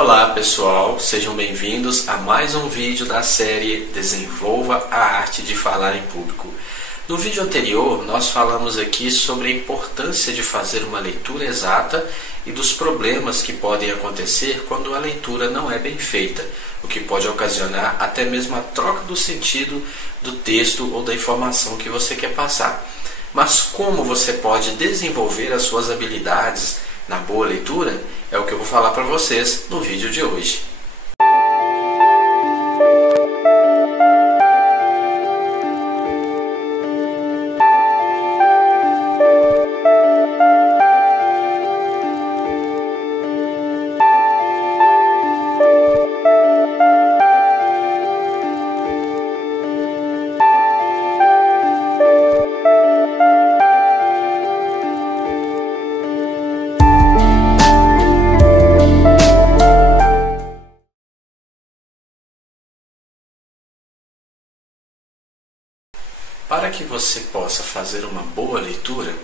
Olá pessoal, sejam bem-vindos a mais um vídeo da série Desenvolva a Arte de Falar em Público. No vídeo anterior nós falamos aqui sobre a importância de fazer uma leitura exata e dos problemas que podem acontecer quando a leitura não é bem feita, o que pode ocasionar até mesmo a troca do sentido do texto ou da informação que você quer passar. Mas como você pode desenvolver as suas habilidades na boa leitura é o que eu vou falar para vocês no vídeo de hoje. Para que você possa fazer uma boa leitura,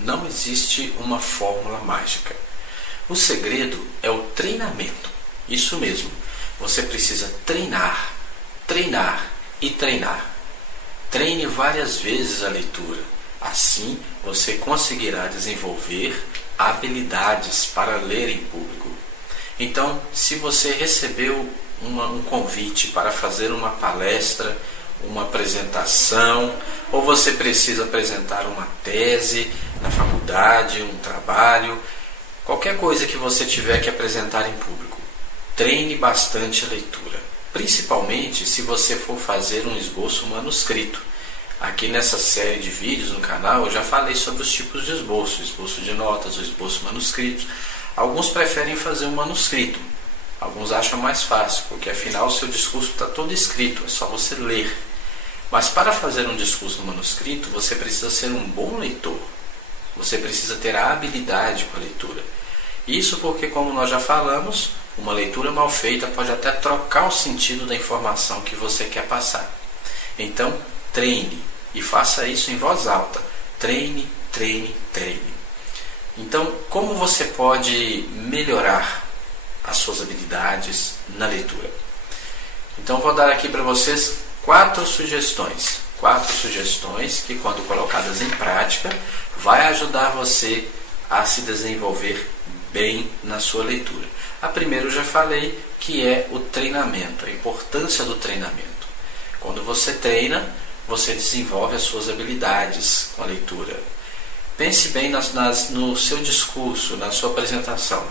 não existe uma fórmula mágica. O segredo é o treinamento. Isso mesmo, você precisa treinar, treinar e treinar. Treine várias vezes a leitura. Assim, você conseguirá desenvolver habilidades para ler em público. Então, se você recebeu um convite para fazer uma palestra, uma apresentação, ou você precisa apresentar uma tese na faculdade, um trabalho, qualquer coisa que você tiver que apresentar em público, treine bastante a leitura, principalmente se você for fazer um esboço manuscrito. Aqui nessa série de vídeos no canal eu já falei sobre os tipos de esboço, esboço de notas, o esboço manuscrito. Alguns preferem fazer um manuscrito, alguns acham mais fácil, porque afinal o seu discurso está todo escrito, é só você ler. Mas para fazer um discurso manuscrito, você precisa ser um bom leitor. Você precisa ter a habilidade com a leitura. Isso porque, como nós já falamos, uma leitura mal feita pode até trocar o sentido da informação que você quer passar. Então, treine e faça isso em voz alta. Treine, treine, treine. Então, como você pode melhorar as suas habilidades na leitura? Então, vou dar aqui para vocês quatro sugestões que, quando colocadas em prática, vai ajudar você a se desenvolver bem na sua leitura. A primeira eu já falei, que é o treinamento, a importância do treinamento. Quando você treina, você desenvolve as suas habilidades com a leitura. Pense bem no seu discurso, na sua apresentação.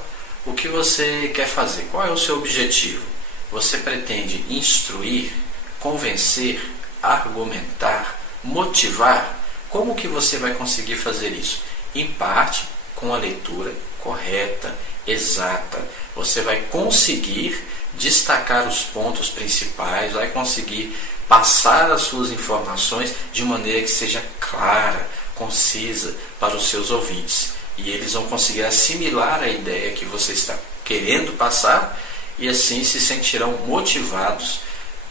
O que você quer fazer? Qual é o seu objetivo? Você pretende instruir, convencer, argumentar, motivar? Como que você vai conseguir fazer isso? Em parte, com a leitura correta, exata. Você vai conseguir destacar os pontos principais, vai conseguir passar as suas informações de maneira que seja clara, concisa para os seus ouvintes. E eles vão conseguir assimilar a ideia que você está querendo passar e assim se sentirão motivados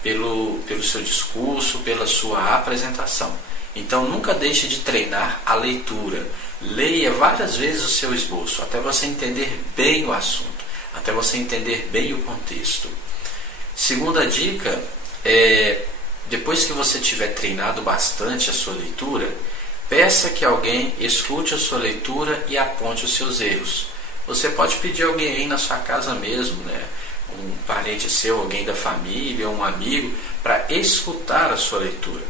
pelo seu discurso, pela sua apresentação. Então nunca deixe de treinar a leitura. Leia várias vezes o seu esboço, até você entender bem o assunto, até você entender bem o contexto. Segunda dica é, depois que você tiver treinado bastante a sua leitura, peça que alguém escute a sua leitura e aponte os seus erros. Você pode pedir alguém aí na sua casa mesmo, um parente seu, alguém da família, um amigo, para escutar a sua leitura.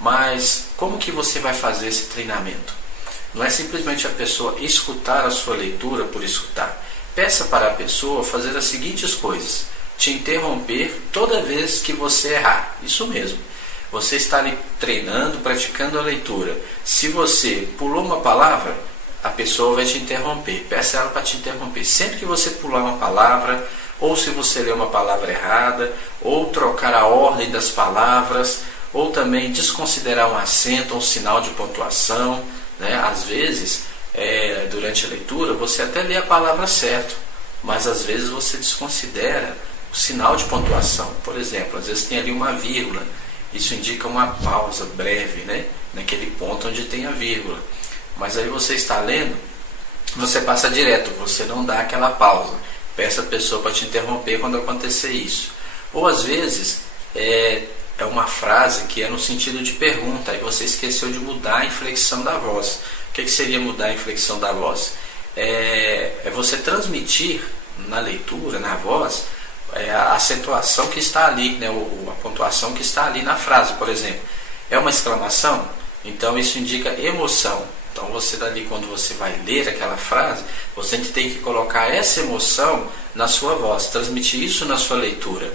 Mas como que você vai fazer esse treinamento? Não é simplesmente a pessoa escutar a sua leitura por escutar. Peça para a pessoa fazer as seguintes coisas: te interromper toda vez que você errar. Isso mesmo. Você está ali treinando, praticando a leitura. Se você pulou uma palavra, a pessoa vai te interromper. Peça ela para te interromper. Sempre que você pular uma palavra, ou se você ler uma palavra errada, ou trocar a ordem das palavras, ou também desconsiderar um acento, um sinal de pontuação, Às vezes, durante a leitura, você até lê a palavra certo, mas às vezes você desconsidera o sinal de pontuação. Por exemplo, às vezes tem ali uma vírgula, isso indica uma pausa breve, naquele ponto onde tem a vírgula. Mas aí você está lendo, você passa direto, você não dá aquela pausa. Peça a pessoa para te interromper quando acontecer isso. Ou às vezes é uma frase que é no sentido de pergunta, aí você esqueceu de mudar a inflexão da voz. O que seria mudar a inflexão da voz? É você transmitir na leitura, na voz, a acentuação que está ali, né? A pontuação que está ali na frase. Por exemplo, é uma exclamação, então isso indica emoção. Então você dali, quando você vai ler aquela frase, você tem que colocar essa emoção na sua voz, transmitir isso na sua leitura.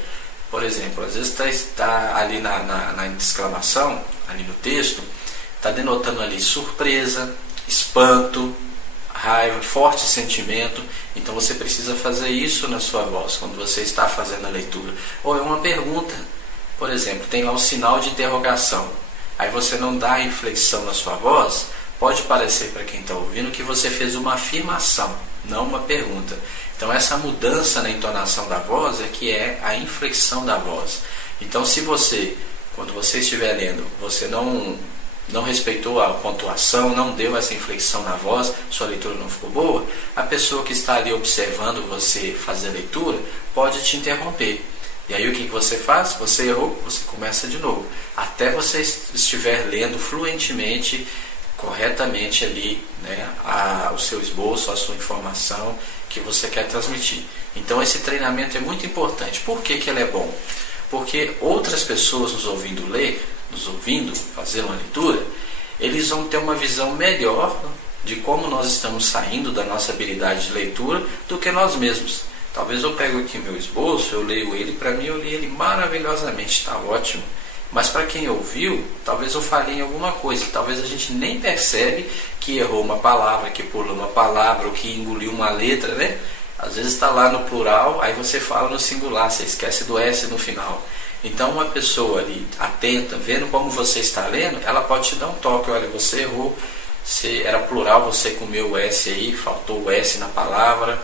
Por exemplo, às vezes está ali na exclamação, ali no texto, está denotando ali surpresa, espanto, raiva, forte sentimento. Então você precisa fazer isso na sua voz quando você está fazendo a leitura. Ou é uma pergunta, por exemplo, tem lá um sinal de interrogação, aí você não dá a inflexão na sua voz, pode parecer para quem está ouvindo que você fez uma afirmação, não uma pergunta. Então essa mudança na entonação da voz é que é a inflexão da voz. Então se você, quando você estiver lendo, você não respeitou a pontuação, não deu essa inflexão na voz, sua leitura não ficou boa, a pessoa que está ali observando você fazer a leitura pode te interromper. E aí o que você faz? Você errou, você começa de novo, até você estiver lendo fluentemente, corretamente ali, né, o seu esboço, a sua informação que você quer transmitir. Então esse treinamento é muito importante. Por que ele é bom? Porque outras pessoas nos ouvindo ler, nos ouvindo fazer uma leitura, eles vão ter uma visão melhor de como nós estamos saindo da nossa habilidade de leitura do que nós mesmos. Talvez eu pego aqui meu esboço, eu leio ele, para mim eu li ele maravilhosamente, está ótimo. Mas para quem ouviu, talvez eu falei em alguma coisa, talvez a gente nem percebe que errou uma palavra, que pulou uma palavra, ou que engoliu uma letra, né? Às vezes está lá no plural, aí você fala no singular, você esquece do S no final. Então uma pessoa ali atenta, vendo como você está lendo, ela pode te dar um toque. Olha, você errou, era plural, você comeu o S aí, faltou o S na palavra.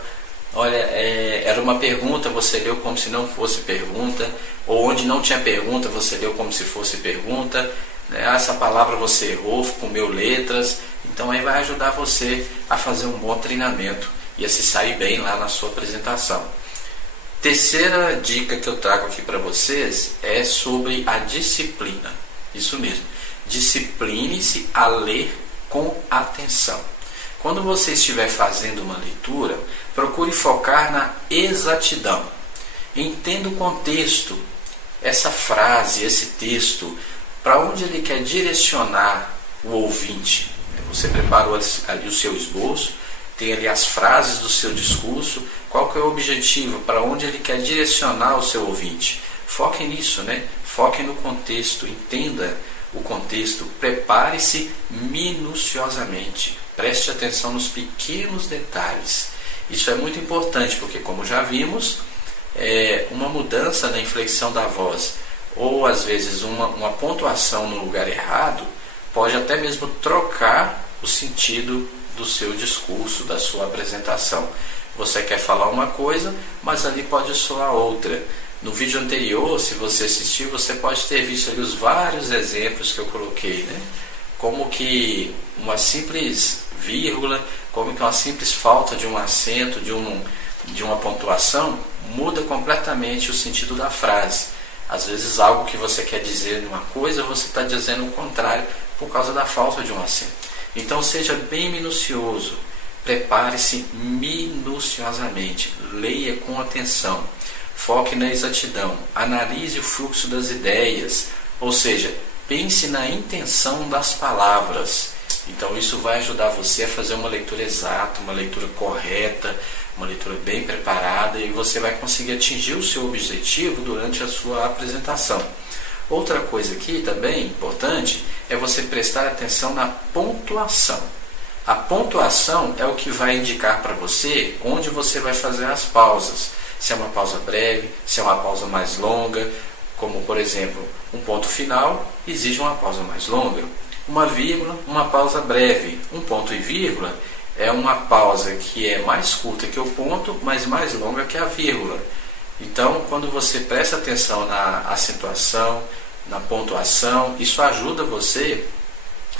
Olha, era uma pergunta, você leu como se não fosse pergunta. Ou onde não tinha pergunta, você leu como se fosse pergunta. Essa palavra você errou, comeu letras. Então aí vai ajudar você a fazer um bom treinamento e a se sair bem lá na sua apresentação. Terceira dica que eu trago aqui para vocês é sobre a disciplina. Isso mesmo, discipline-se a ler com atenção. Quando você estiver fazendo uma leitura, procure focar na exatidão. Entenda o contexto, essa frase, esse texto, para onde ele quer direcionar o ouvinte. Você preparou ali o seu esboço, tem ali as frases do seu discurso, qual que é o objetivo, para onde ele quer direcionar o seu ouvinte. Foque nisso, né? Foque no contexto, entenda o contexto, prepare-se minuciosamente, preste atenção nos pequenos detalhes. Isso é muito importante, porque como já vimos, uma mudança na inflexão da voz, ou às vezes uma pontuação no lugar errado, pode até mesmo trocar o sentido do seu discurso, da sua apresentação. Você quer falar uma coisa, mas ali pode soar outra. No vídeo anterior, se você assistiu, você pode ter visto ali os vários exemplos que eu coloquei, né? Como que uma simples vírgula, como que uma simples falta de um acento, de uma pontuação, muda completamente o sentido da frase. Às vezes algo que você quer dizer uma coisa, você está dizendo o contrário por causa da falta de um acento. Então seja bem minucioso, prepare-se minuciosamente, leia com atenção, foque na exatidão, analise o fluxo das ideias, ou seja, pense na intenção das palavras. Então isso vai ajudar você a fazer uma leitura exata, uma leitura correta, uma leitura bem preparada, e você vai conseguir atingir o seu objetivo durante a sua apresentação. Outra coisa aqui também importante é você prestar atenção na pontuação. A pontuação é o que vai indicar para você onde você vai fazer as pausas. Se é uma pausa breve, se é uma pausa mais longa, como por exemplo, um ponto final exige uma pausa mais longa. Uma vírgula, uma pausa breve. Um ponto e vírgula é uma pausa que é mais curta que o ponto, mas mais longa que a vírgula. Então, quando você presta atenção na acentuação, na pontuação, isso ajuda você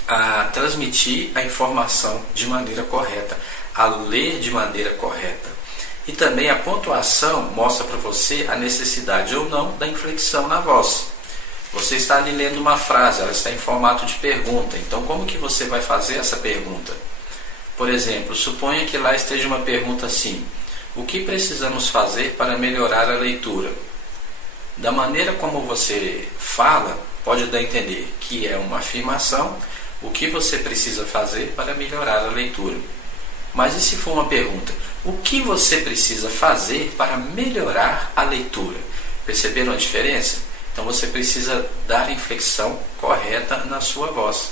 a transmitir a informação de maneira correta, a ler de maneira correta. E também a pontuação mostra para você a necessidade ou não da inflexão na voz. Você está ali lendo uma frase, ela está em formato de pergunta. Então, como que você vai fazer essa pergunta? Por exemplo, suponha que lá esteja uma pergunta assim: o que precisamos fazer para melhorar a leitura? Da maneira como você fala, pode dar a entender que é uma afirmação, o que você precisa fazer para melhorar a leitura. Mas e se for uma pergunta? O que você precisa fazer para melhorar a leitura? Perceberam a diferença? Então você precisa dar a inflexão correta na sua voz.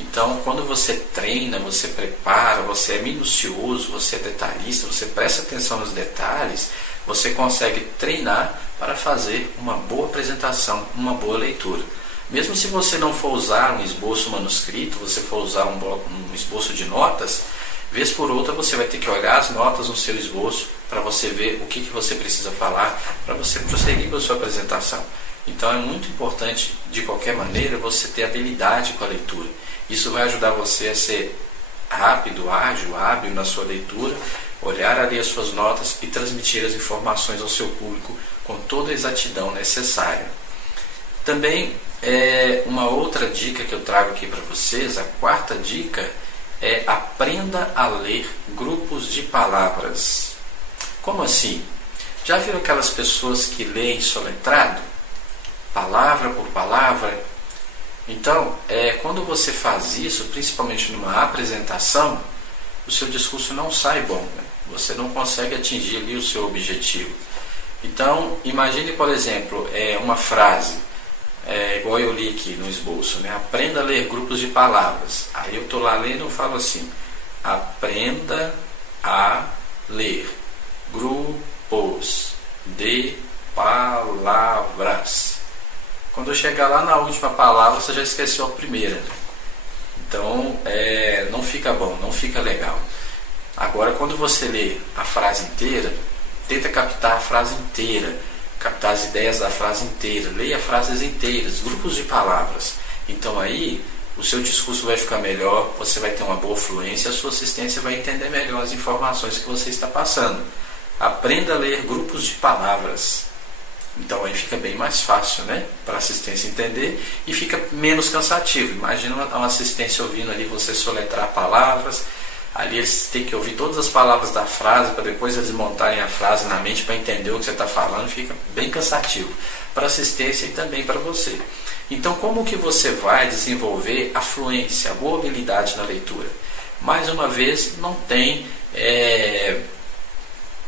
Então, quando você treina, você prepara, você é minucioso, você é detalhista, você presta atenção nos detalhes, você consegue treinar para fazer uma boa apresentação, uma boa leitura. Mesmo se você não for usar um esboço manuscrito, você for usar um esboço de notas, vez por outra você vai ter que olhar as notas no seu esboço para você ver o que você precisa falar, para você prosseguir com a sua apresentação. Então é muito importante, de qualquer maneira, você ter habilidade com a leitura. Isso vai ajudar você a ser rápido, ágil, hábil na sua leitura, olhar ali as suas notas e transmitir as informações ao seu público com toda a exatidão necessária. Também uma outra dica que eu trago aqui para vocês, a quarta dica, é aprenda a ler grupos de palavras. Como assim? Já viram aquelas pessoas que leem soletrado? Palavra por palavra? Então, quando você faz isso, principalmente numa apresentação, o seu discurso não sai bom, né? Você não consegue atingir ali o seu objetivo. Então, imagine, por exemplo, uma frase, igual eu li aqui no esboço, né? Aprenda a ler grupos de palavras. Aí eu estou lá lendo e falo assim: aprenda a ler grupos de palavras. Quando eu chegar lá na última palavra, você já esqueceu a primeira. Então, não fica bom, não fica legal. Agora, quando você lê a frase inteira, tenta captar a frase inteira, captar as ideias da frase inteira. Leia frases inteiras, grupos de palavras. Então aí, o seu discurso vai ficar melhor, você vai ter uma boa fluência, a sua assistência vai entender melhor as informações que você está passando. Aprenda a ler grupos de palavras. Então aí fica bem mais fácil, né, para a assistência entender e fica menos cansativo. Imagina uma assistência ouvindo ali você soletrar palavras, ali eles têm que ouvir todas as palavras da frase para depois eles montarem a frase na mente para entender o que você está falando, fica bem cansativo para a assistência e também para você. Então, como que você vai desenvolver a fluência, a boa habilidade na leitura? Mais uma vez, não tem,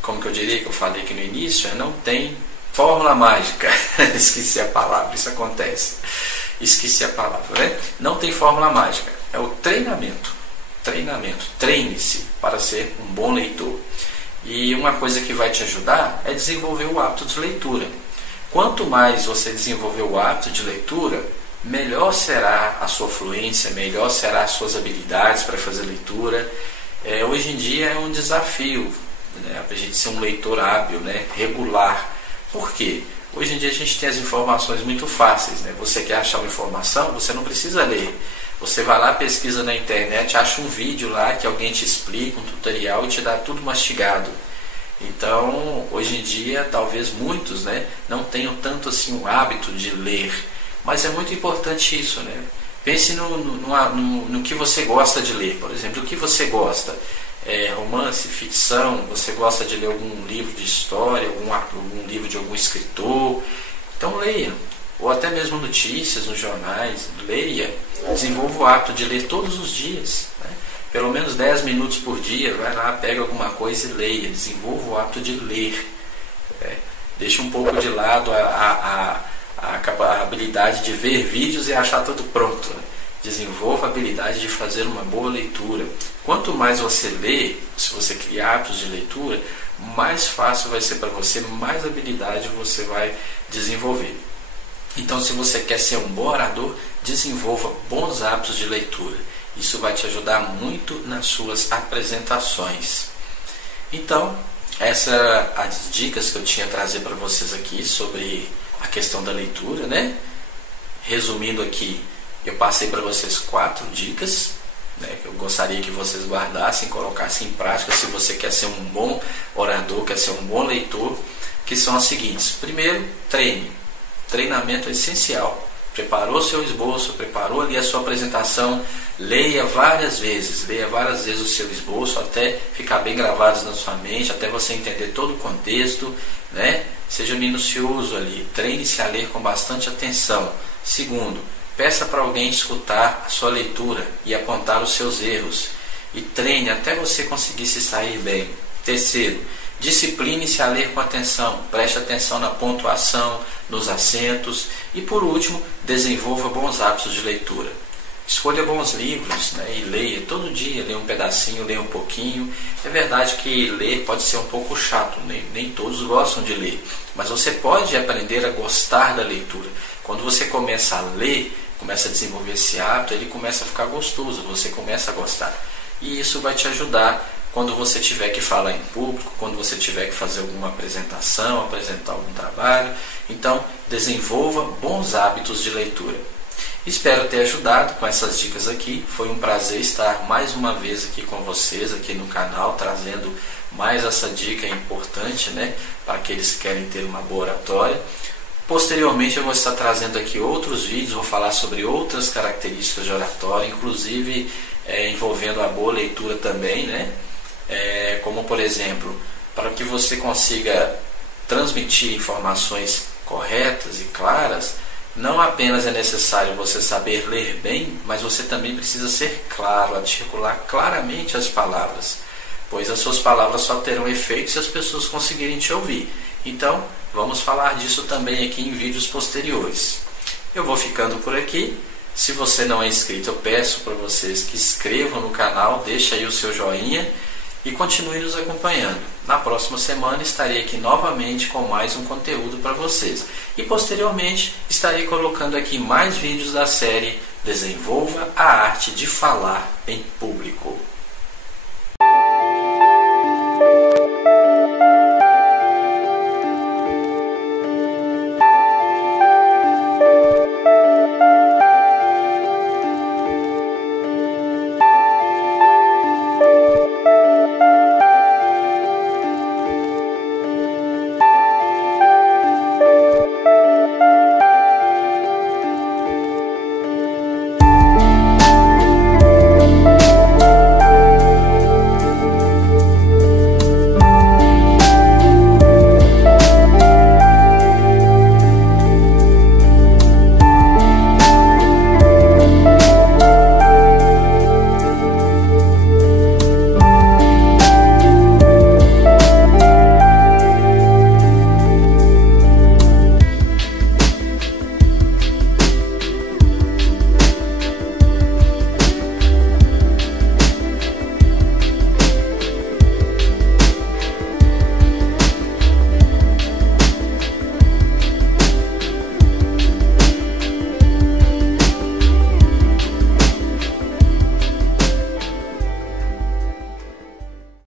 como que eu diria, que eu falei aqui no início, não tem fórmula mágica. Esqueci a palavra, isso acontece. Esqueci a palavra, né? Não tem fórmula mágica. É o treinamento. Treine-se para ser um bom leitor. E uma coisa que vai te ajudar é desenvolver o hábito de leitura. Quanto mais você desenvolver o hábito de leitura, melhor será a sua fluência, melhor será as suas habilidades para fazer leitura. Hoje em dia é um desafio, né, a gente ser um leitor hábil, né, regular. Por quê? Hoje em dia a gente tem as informações muito fáceis, né? Você quer achar uma informação, você não precisa ler. Você vai lá, pesquisa na internet, acha um vídeo lá que alguém te explica, um tutorial e te dá tudo mastigado. Então, hoje em dia, talvez muitos, né, não tenham tanto assim o hábito de ler. Mas é muito importante isso, né? Pense no que você gosta de ler. Por exemplo, o que você gosta? Romance, ficção, você gosta de ler algum livro de história, algum livro de algum escritor, então leia, ou até mesmo notícias nos jornais, leia, desenvolva o hábito de ler todos os dias, né? Pelo menos 10 minutos por dia, vai lá, pega alguma coisa e leia, desenvolva o hábito de ler, deixa um pouco de lado a habilidade de ver vídeos e achar tudo pronto, né? Desenvolva a habilidade de fazer uma boa leitura. Quanto mais você lê, se você criar hábitos de leitura, mais fácil vai ser para você, mais habilidade você vai desenvolver. Então, se você quer ser um bom orador, desenvolva bons hábitos de leitura. Isso vai te ajudar muito nas suas apresentações. Então, essas as dicas que eu tinha a trazer para vocês aqui sobre a questão da leitura, né? Resumindo aqui, eu passei para vocês 4 dicas, né, que eu gostaria que vocês guardassem, colocassem em prática se você quer ser um bom orador, quer ser um bom leitor, que são as seguintes. Primeiro, treine. Treinamento é essencial. Preparou seu esboço, preparou ali a sua apresentação, leia várias vezes o seu esboço até ficar bem gravado na sua mente, até você entender todo o contexto, né? Seja minucioso ali, treine-se a ler com bastante atenção. Segundo, peça para alguém escutar a sua leitura e apontar os seus erros e treine até você conseguir se sair bem. Terceiro, discipline-se a ler com atenção, preste atenção na pontuação, nos acentos e, por último, desenvolva bons hábitos de leitura. Escolha bons livros, né, e leia todo dia, leia um pedacinho, leia um pouquinho. É verdade que ler pode ser um pouco chato, nem todos gostam de ler, mas você pode aprender a gostar da leitura. Quando você começa a ler, começa a desenvolver esse hábito, ele começa a ficar gostoso, você começa a gostar. E isso vai te ajudar quando você tiver que falar em público, quando você tiver que fazer alguma apresentação, apresentar algum trabalho. Então, desenvolva bons hábitos de leitura. Espero ter ajudado com essas dicas aqui. Foi um prazer estar mais uma vez aqui com vocês, aqui no canal, trazendo mais essa dica importante, né, para aqueles que querem ter uma boa oratória. Posteriormente eu vou estar trazendo aqui outros vídeos, vou falar sobre outras características de oratória, inclusive envolvendo a boa leitura também, né? Como por exemplo, para que você consiga transmitir informações corretas e claras, não apenas é necessário você saber ler bem, mas você também precisa ser claro, articular claramente as palavras, pois as suas palavras só terão efeito se as pessoas conseguirem te ouvir. Então, vamos falar disso também aqui em vídeos posteriores. Eu vou ficando por aqui. Se você não é inscrito, eu peço para vocês que inscrevam no canal, deixe aí o seu joinha e continue nos acompanhando. Na próxima semana estarei aqui novamente com mais um conteúdo para vocês. E posteriormente estarei colocando aqui mais vídeos da série Desenvolva a Arte de Falar em Público.